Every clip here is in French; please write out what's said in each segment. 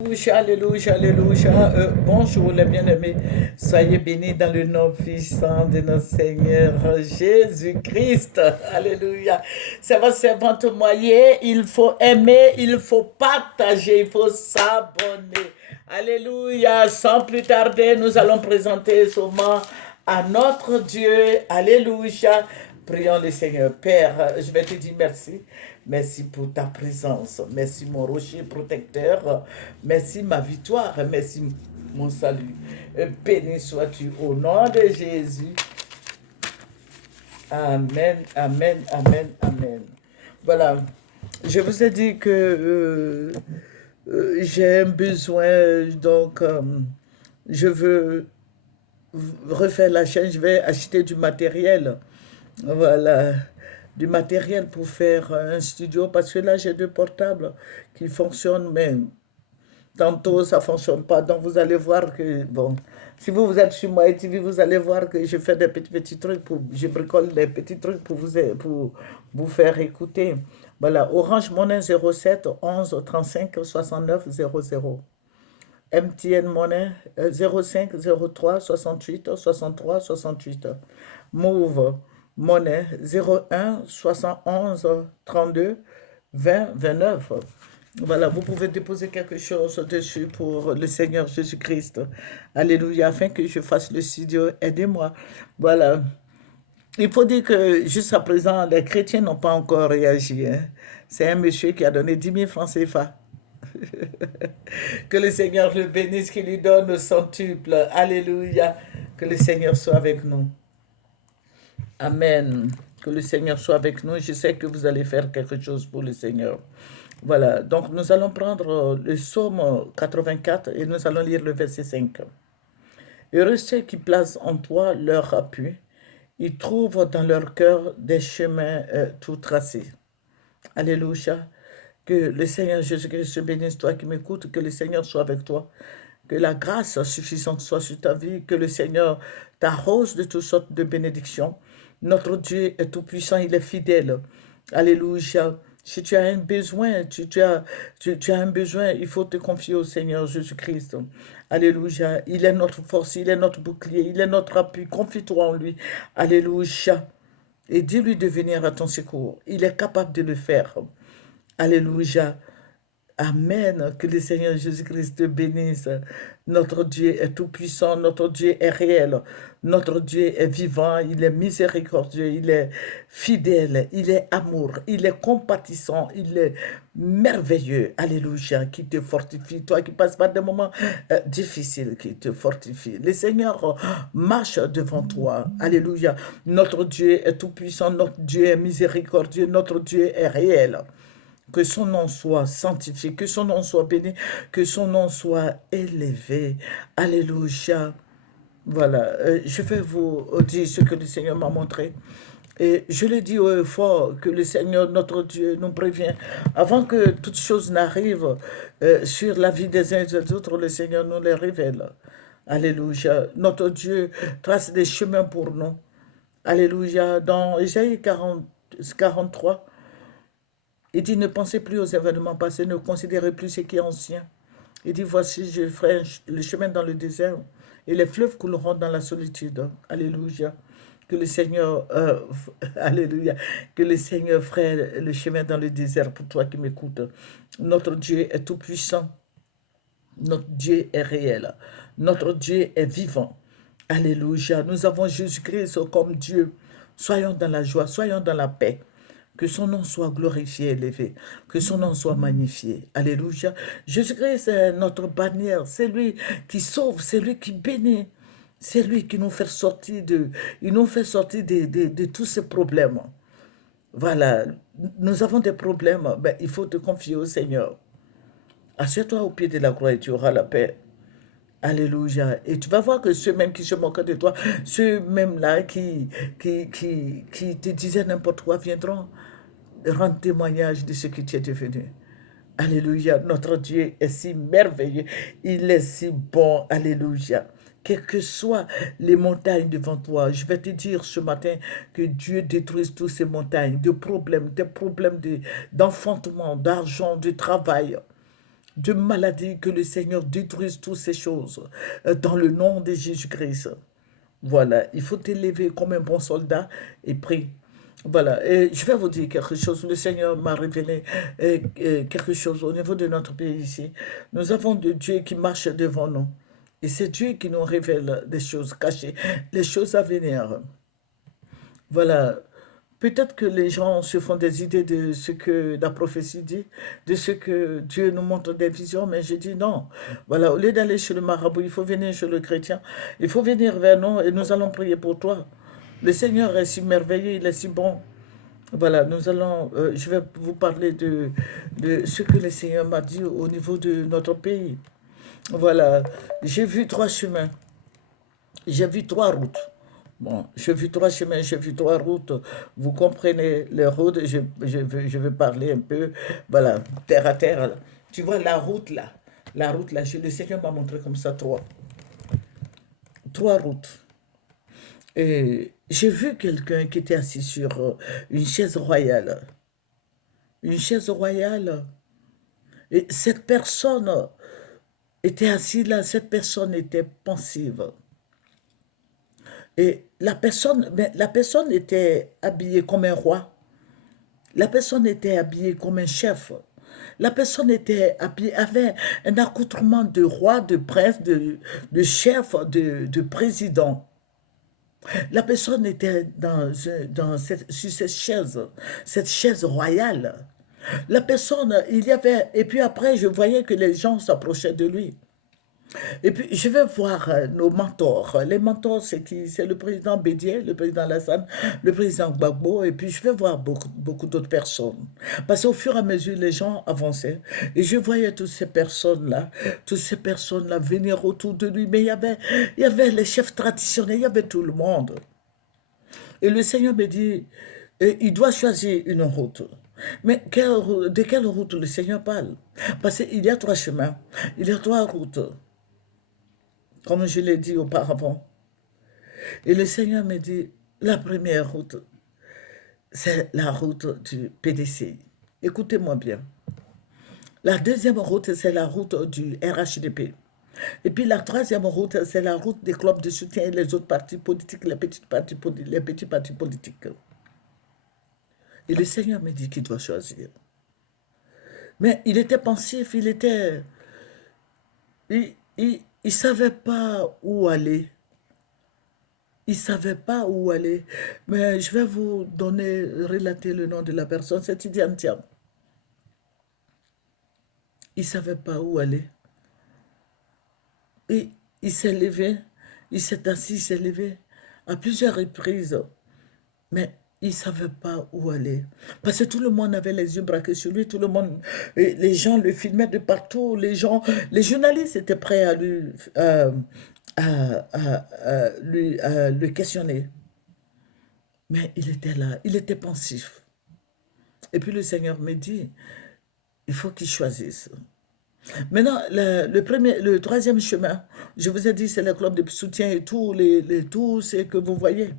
Alléluia, alléluia, alléluia. Bonjour les bien-aimés. Soyez bénis dans le nom puissant de notre Seigneur Jésus-Christ. Alléluia. C'est votre servante moyen. Il faut aimer, il faut partager, il faut s'abonner. Alléluia. Sans plus tarder, nous allons présenter sûrement à notre Dieu. Alléluia. Prions le Seigneur. Père, je vais te dire merci. Merci pour ta présence. Merci mon rocher protecteur. Merci ma victoire. Merci mon salut. Béni sois-tu au nom de Jésus. Amen, amen, amen, amen. Voilà. Je vous ai dit que j'ai un besoin, donc je veux refaire la chaîne, je vais acheter du matériel. Voilà, du matériel pour faire un studio parce que là j'ai deux portables qui fonctionnent, mais tantôt ça fonctionne pas. Donc vous allez voir que, bon, si vous êtes sur moi TV, vous allez voir que je fais des petits trucs, je bricole des petits trucs pour vous faire écouter. Voilà, Orange Monnaie 07 11 35 69 00. MTN Monnaie 05 03 68 63 68. Move Monnaie 01 71 32 20 29. Voilà, vous pouvez déposer quelque chose dessus pour le Seigneur Jésus-Christ. Alléluia, afin que je fasse le studio. Aidez-moi. Voilà. Il faut dire que jusqu'à présent, les chrétiens n'ont pas encore réagi, hein. C'est un monsieur qui a donné 10 000 francs CFA. Que le Seigneur le bénisse, qu'il lui donne le centuple. Alléluia. Que le Seigneur soit avec nous. Amen. Que le Seigneur soit avec nous. Je sais que vous allez faire quelque chose pour le Seigneur. Voilà. Donc, nous allons prendre le psaume 84 et nous allons lire le verset 5. Heureux ceux qui placent en toi leur appui. Ils trouvent dans leur cœur des chemins tout tracés. Alléluia. Que le Seigneur Jésus-Christ te bénisse, toi qui m'écoutes, que le Seigneur soit avec toi, que la grâce suffisante soit sur ta vie, que le Seigneur t'arrose de toutes sortes de bénédictions. Notre Dieu est tout-puissant, il est fidèle. Alléluia. Si tu as un besoin, tu as un besoin, il faut te confier au Seigneur Jésus-Christ. Alléluia. Il est notre force, il est notre bouclier, il est notre appui. Confie-toi en lui. Alléluia. Et dis-lui de venir à ton secours. Il est capable de le faire. Alléluia. Amen. Que le Seigneur Jésus-Christ te bénisse. Notre Dieu est tout-puissant, notre Dieu est réel, notre Dieu est vivant, il est miséricordieux, il est fidèle, il est amour, il est compatissant, il est merveilleux. Alléluia, qui te fortifie, toi qui passes par des moments difficiles, qui te fortifie. Le Seigneur marche devant toi. Alléluia. Notre Dieu est tout-puissant, notre Dieu est miséricordieux, notre Dieu est réel. Que son nom soit sanctifié, que son nom soit béni, que son nom soit élevé. Alléluia. Voilà, je vais vous dire ce que le Seigneur m'a montré. Et je le dis haut et fort que le Seigneur, notre Dieu, nous prévient. Avant que toute chose n'arrive sur la vie des uns et des autres, le Seigneur nous les révèle. Alléluia. Notre Dieu trace des chemins pour nous. Alléluia. Dans Ésaïe 43, il dit, ne pensez plus aux événements passés, ne considérez plus ce qui est ancien. Il dit, voici, je ferai le chemin dans le désert et les fleuves couleront dans la solitude. Alléluia. Que le Seigneur, alléluia, que le Seigneur ferait le chemin dans le désert pour toi qui m'écoutes. Notre Dieu est tout-puissant. Notre Dieu est réel. Notre Dieu est vivant. Alléluia. Nous avons Jésus-Christ comme Dieu. Soyons dans la joie, soyons dans la paix. Que son nom soit glorifié, élevé. Que son nom soit magnifié. Alléluia. Jésus-Christ est notre bannière. C'est lui qui sauve, c'est lui qui bénit. C'est lui qui nous fait sortir il nous fait sortir de tous ces problèmes. Voilà. Nous avons des problèmes. Ben, il faut te confier au Seigneur. Assieds-toi au pied de la croix et tu auras la paix. Alléluia. Et tu vas voir que ceux mêmes qui se moquent de toi, ceux mêmes-là qui te disaient n'importe quoi, viendront rendre témoignage de ce que tu es devenu. Alléluia. Notre Dieu est si merveilleux. Il est si bon. Alléluia. Quelles que soient les montagnes devant toi, je vais te dire ce matin que Dieu détruise toutes ces montagnes de problèmes, des problèmes d'enfantement, d'argent, de travail. de maladie, que le Seigneur détruise toutes ces choses dans le nom de Jésus-Christ. Voilà, il faut t'élever comme un bon soldat et prier. Voilà, et je vais vous dire quelque chose. Le Seigneur m'a révélé quelque chose au niveau de notre pays ici. Nous avons de Dieu qui marche devant nous. Et c'est Dieu qui nous révèle des choses cachées, les choses à venir. Voilà. Peut-être que les gens se font des idées de ce que la prophétie dit, de ce que Dieu nous montre des visions, mais je dis non. Voilà, au lieu d'aller chez le marabout, il faut venir chez le chrétien. Il faut venir vers nous et nous allons prier pour toi. Le Seigneur est si merveilleux, il est si bon. Voilà, je vais vous parler de ce que le Seigneur m'a dit au niveau de notre pays. Voilà, j'ai vu trois chemins. J'ai vu trois routes. Bon, j'ai vu trois chemins, j'ai vu trois routes. Vous comprenez les routes, je vais parler un peu, voilà, terre à terre. Là. Tu vois la route là, le Seigneur m'a montré comme ça trois routes. Et j'ai vu quelqu'un qui était assis sur une chaise royale. Une chaise royale. Et cette personne était assise là, cette personne était pensive. Et la personne était habillée comme un roi. La personne était habillée comme un chef. La personne était habillée, avait un accoutrement de roi, de prince, de chef, de président. La personne était sur cette chaise royale. La personne, il y avait, et puis après, je voyais que les gens s'approchaient de lui. Et puis, je vais voir nos mentors. Les mentors, c'est qui? C'est le président Bédier, le président Lassane, le président Gbagbo, et puis je vais voir beaucoup d'autres personnes. Parce qu'au fur et à mesure, les gens avançaient, et je voyais toutes ces personnes-là venir autour de lui, mais il y avait les chefs traditionnels, il y avait tout le monde. Et le Seigneur me dit, il doit choisir une route. Mais de quelle route le Seigneur parle? Parce qu'il y a trois chemins, il y a trois routes comme je l'ai dit auparavant. Et le Seigneur me dit, la première route, c'est la route du PDCI. Écoutez-moi bien. La deuxième route, c'est la route du RHDP. Et puis la troisième route, c'est la route des clubs de soutien et les autres partis politiques, les petits partis politiques. Et le Seigneur me dit qu'il doit choisir. Mais il était pensif, il savait pas où aller. Il ne savait pas où aller. Mais je vais vous relater le nom de la personne. C'est Tidiane Thiam. Il ne savait pas où aller. Et il s'est levé, il s'est assis, il s'est levé à plusieurs reprises. Mais il ne savait pas où aller. Parce que tout le monde avait les yeux braqués sur lui, tout le monde, et les gens le filmaient de partout, les journalistes étaient prêts à le questionner. Mais il était là, il était pensif. Et puis le Seigneur me dit, il faut qu'il choisisse. Maintenant, le troisième chemin, je vous ai dit, c'est le club de soutien et tout ce que vous voyez,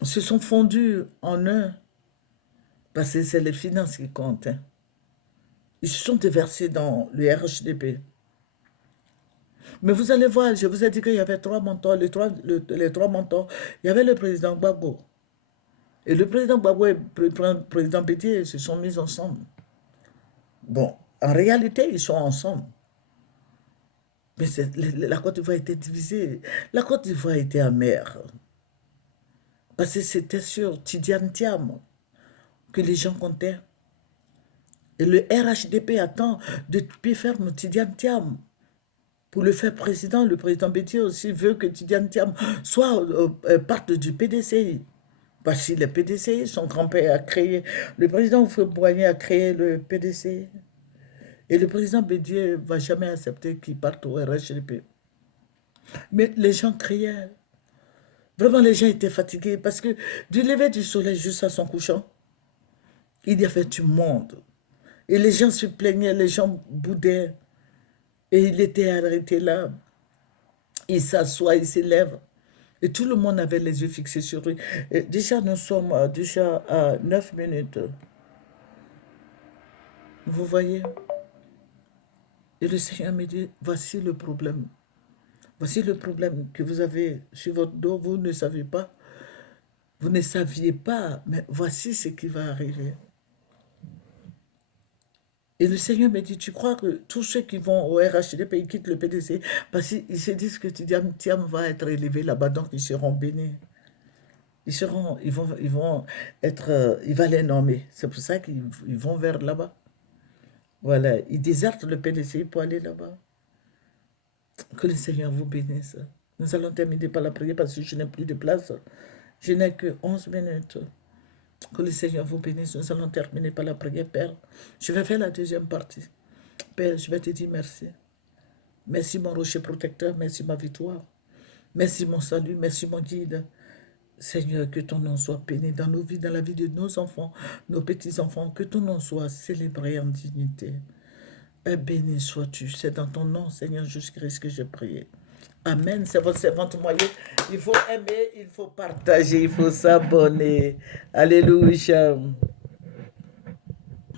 se sont fondus en un, parce que c'est les finances qui comptent. Hein. Ils se sont déversés dans le RHDP. Mais vous allez voir, je vous ai dit qu'il y avait trois mentors, les trois mentors. Il y avait le président Gbagbo. Et le président Gbagbo et le président Bédier se sont mis ensemble. Bon, en réalité, ils sont ensemble. Mais la Côte d'Ivoire était divisée. La Côte d'Ivoire était amère. Parce que c'était sur Tidiane Thiam que les gens comptaient. Et le RHDP attend de pied ferme Tidiane Thiam pour le faire président. Le président Bédier aussi veut que Tidiane Thiam parte du PDCI. Parce que les PDCI, son grand-père a créé, le président Houphouët-Boigny a créé le PDCI. Et le président Bédier ne va jamais accepter qu'il parte au RHDP. Mais les gens criaient. Vraiment, les gens étaient fatigués parce que du lever du soleil jusqu'à son couchant, il y avait du monde. Et les gens se plaignaient, les gens boudaient. Et il était arrêté là. Il s'assoit, il s'élève. Et tout le monde avait les yeux fixés sur lui. Et déjà, nous sommes déjà à 9 minutes. Vous voyez? Et le Seigneur me dit, voici le problème. Voici le problème que vous avez sur votre dos, vous ne savez pas. Vous ne saviez pas, mais voici ce qui va arriver. Et le Seigneur me dit, tu crois que tous ceux qui vont au RHDP, ils quittent le PDC parce qu'ils se disent que Tiam va être élevé là-bas, donc ils seront bénis. Ils vont être, il va les nommer. C'est pour ça qu'ils vont vers là-bas. Voilà, ils désertent le PDC pour aller là-bas. Que le Seigneur vous bénisse. Nous allons terminer par la prière parce que je n'ai plus de place. Je n'ai que 11 minutes. Que le Seigneur vous bénisse. Nous allons terminer par la prière, Père. Je vais faire la deuxième partie. Père, je vais te dire merci. Merci mon rocher protecteur, merci ma victoire. Merci mon salut, merci mon guide. Seigneur, que ton nom soit béni dans nos vies, dans la vie de nos enfants, nos petits-enfants, que ton nom soit célébré en dignité. Et béni sois-tu. C'est dans ton nom, Seigneur Jésus-Christ, que j'ai prié. Amen. C'est votre servante moyenne. Il faut aimer, il faut partager, il faut s'abonner. Alléluia.